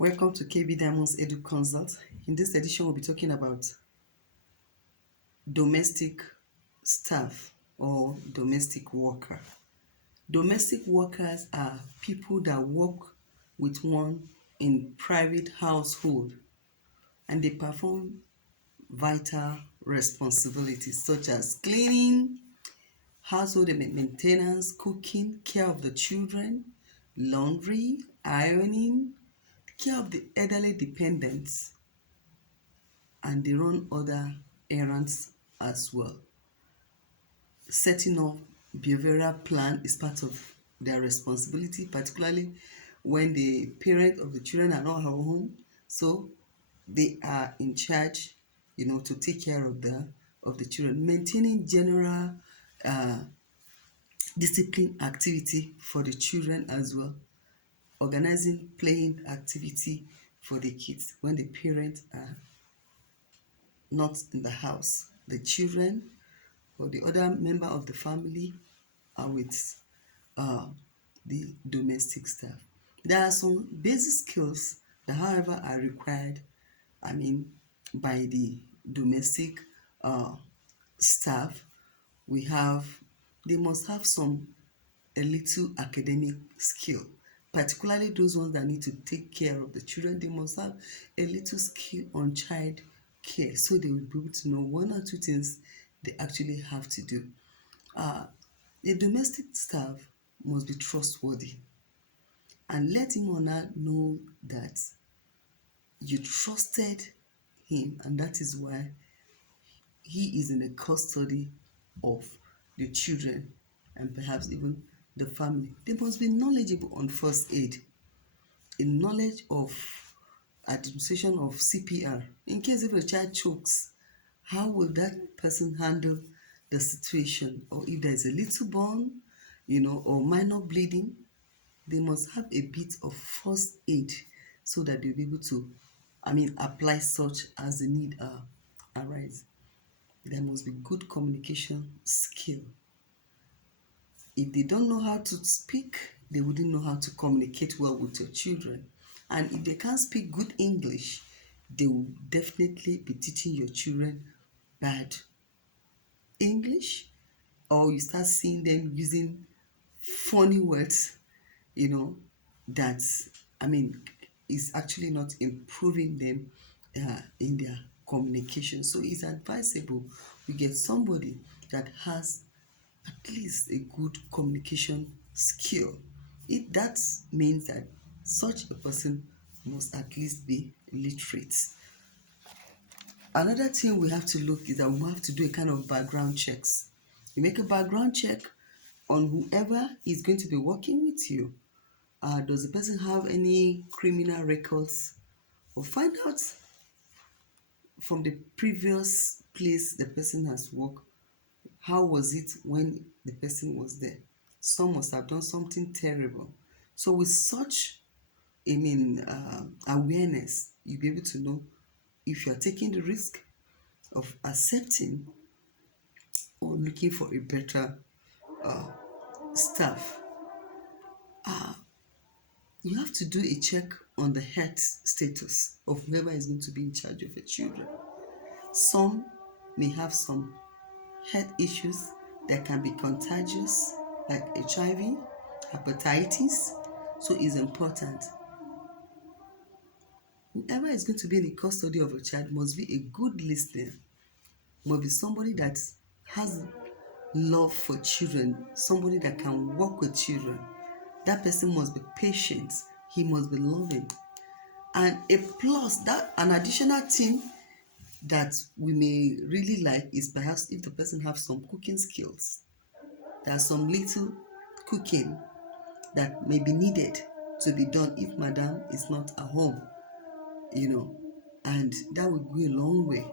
Welcome to KB Diamonds Edu Consult. In this edition, we'll be talking about domestic staff or domestic worker. Domestic workers are people that work with one in private household and they perform vital responsibilities such as cleaning, household maintenance, cooking, care of the children, laundry, ironing, care of the elderly dependents, and they run other errands as well. Setting up behavioural plan is part of their responsibility, particularly when the parent of the children are not at home. So they are in charge, to take care of the children. Maintaining general uh, discipline activity for the children as well. Organizing playing activity for the kids when the parents are not in the house. The children or the other member of the family are with uh, the domestic staff. There are some basic skills that, however, are required, by the domestic uh, staff. We have, they must have a little academic skill, particularly those ones that need to take care of the children. They must have a little skill on child care so they will be able to know one or two things they actually have to do. The domestic staff must be trustworthy and let him or her know that you trusted him and that is why he is in the custody of the children and perhaps even the family. They must be knowledgeable on first aid, a knowledge of administration of CPR. In case if a child chokes, how will that person handle the situation? Or if there's a little burn, or minor bleeding, they must have a bit of first aid so that they'll be able to, apply such as the need arise. There must be good communication skill. If they don't know how to speak, they wouldn't know how to communicate well with your children. And if they can't speak good English, they will definitely be teaching your children bad English, or you start seeing them using funny words, that, is actually not improving them in their communication. So it's advisable we get somebody that has at least a good communication skill. That means that such a person must at least be literate. Another thing we have to look is that we have to do a kind of background checks. You make a background check on whoever is going to be working with you. Does the person have any criminal records? Or find out from the previous place the person has worked, how was it when the person was there? Some must have done something terrible. So with such, awareness, you'll be able to know if you're taking the risk of accepting or looking for a better staff. You have to do a check on the health status of whoever is going to be in charge of your children. Some may have some health issues that can be contagious, like HIV, hepatitis. So it's important. Whoever is going to be in the custody of a child must be a good listener, must be somebody that has love for children, somebody that can work with children. That person must be patient, he must be loving. And an additional thing that we may really like is perhaps if the person has some cooking skills. There are some little cooking that may be needed to be done if madam is not at home, and that will go a long way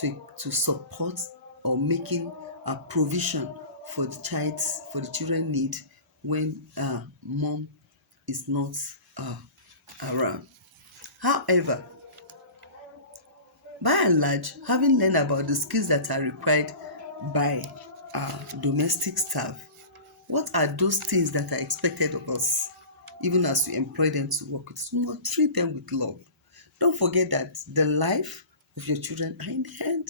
to support or making a provision for the children need when mom is not around. However, by and large, having learned about the skills that are required by domestic staff, what are those things that are expected of us? even as you employ them to work with, you must treat them with love. Don't forget that the life of your children are in the hand.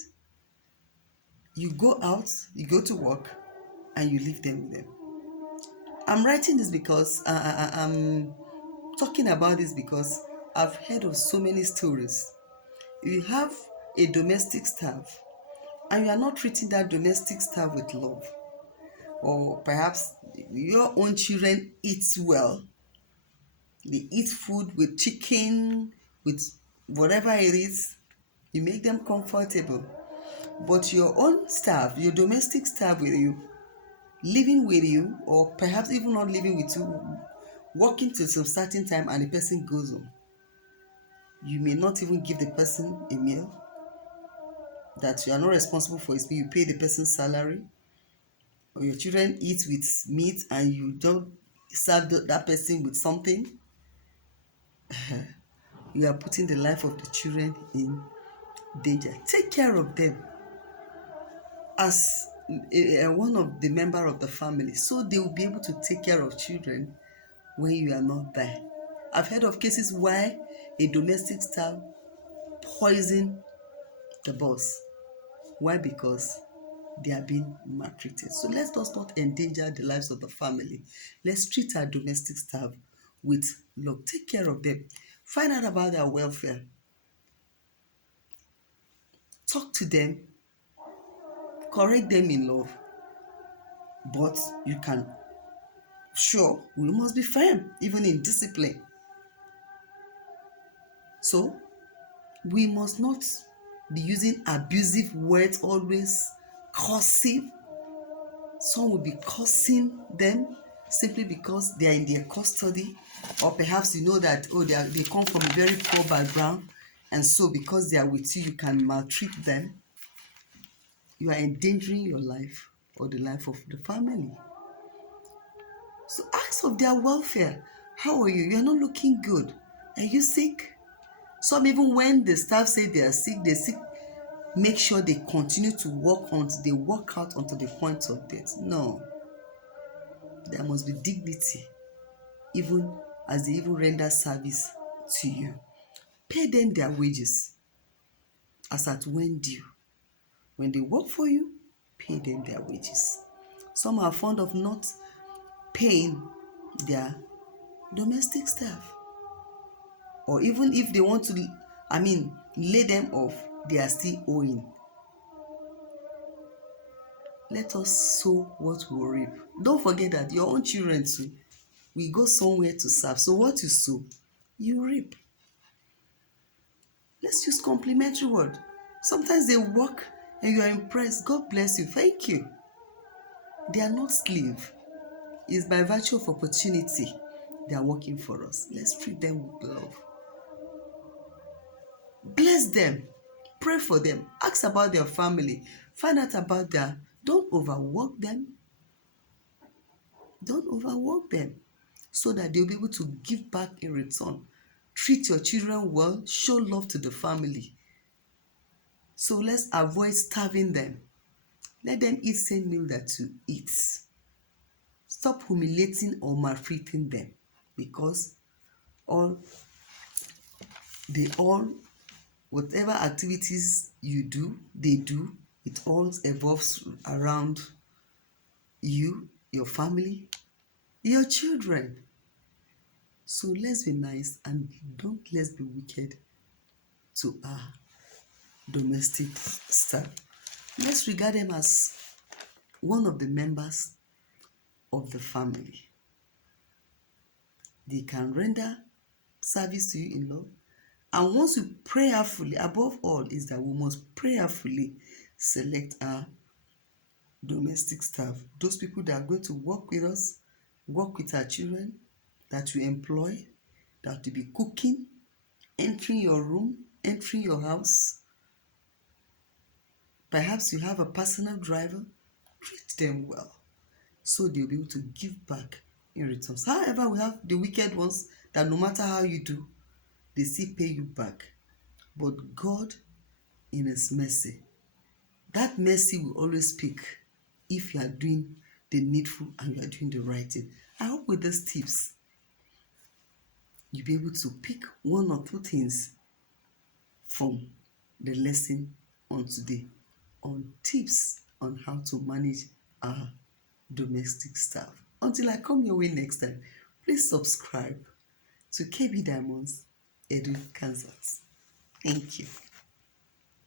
You go out, you go to work, and you leave them with them. I'm writing this because I'm talking about this because I've heard of so many stories. You have a domestic staff and you are not treating that domestic staff with love, or perhaps your own children eat well, they eat food with chicken, with whatever it is, you make them comfortable. But your own staff, your domestic staff with you, living with you, or perhaps even not living with you, working till some certain time and the person goes home, you may not even give the person a meal, that you are not responsible for his meal, you pay the person's salary, or your children eat with meat and you don't serve that person with something. You are putting the life of the children in danger. Take care of them as one of the member of the family, so they will be able to take care of children when you are not there. I've heard of cases where a domestic staff poisoned the boss. Why? Because they are being maltreated. So let us not endanger the lives of the family. Let's treat our domestic staff with love. Take care of them. Find out about their welfare. Talk to them. Correct them in love. But you can, sure, we must be firm, even in discipline. So we must not be using abusive words, always cursive. Some will be cursing them simply because they are in their custody, or perhaps you know that they come from a very poor background, and so because they are with you, you can maltreat them. You are endangering your life or the life of the family. So ask of their welfare. How are you? You are not looking good. Are you sick? Some, even when the staff say they are sick, they sick. Make sure they continue to work until they work out until the point of death. No, there must be dignity, even as they even render service to you. Pay them their wages as at when due. When they work for you, pay them their wages. Some are fond of not paying their domestic staff, or even if they want to, lay them off, they are still owing. Let us sow what we reap. Don't forget that your own children too will go somewhere to serve. So what you sow, you reap. Let's use complimentary word. Sometimes they work and you are impressed. God bless you. Thank you. They are not slave. It's by virtue of opportunity they are working for us. Let's treat them with love. Bless them. Pray for them. Ask about their family. Find out about their... Don't overwork them. Don't overwork them, so that they'll be able to give back in return. Treat your children well. Show love to the family. So let's avoid starving them. Let them eat same meal that you eat. Stop humiliating or maltreating them, because whatever activities you do, they do, it all evolves around you, your family, your children. So let's be nice and let's be wicked to our domestic staff. Let's regard them as one of the members of the family. They can render service to you in love. And once you prayerfully, above all, is that we must prayerfully select our domestic staff. Those people that are going to work with us, work with our children, that we employ, that will be cooking, entering your room, entering your house. Perhaps you have a personal driver. Treat them well, so they'll be able to give back in return. However, we have the wicked ones that no matter how you do, they still pay you back. But God, in His mercy, that mercy will always speak if you are doing the needful and you are doing the right thing. I hope with these tips, you'll be able to pick one or two things from the lesson on today on tips on how to manage our domestic staff. Until I come your way next time, please subscribe to KB Diamonds Edu Kansas. Thank you.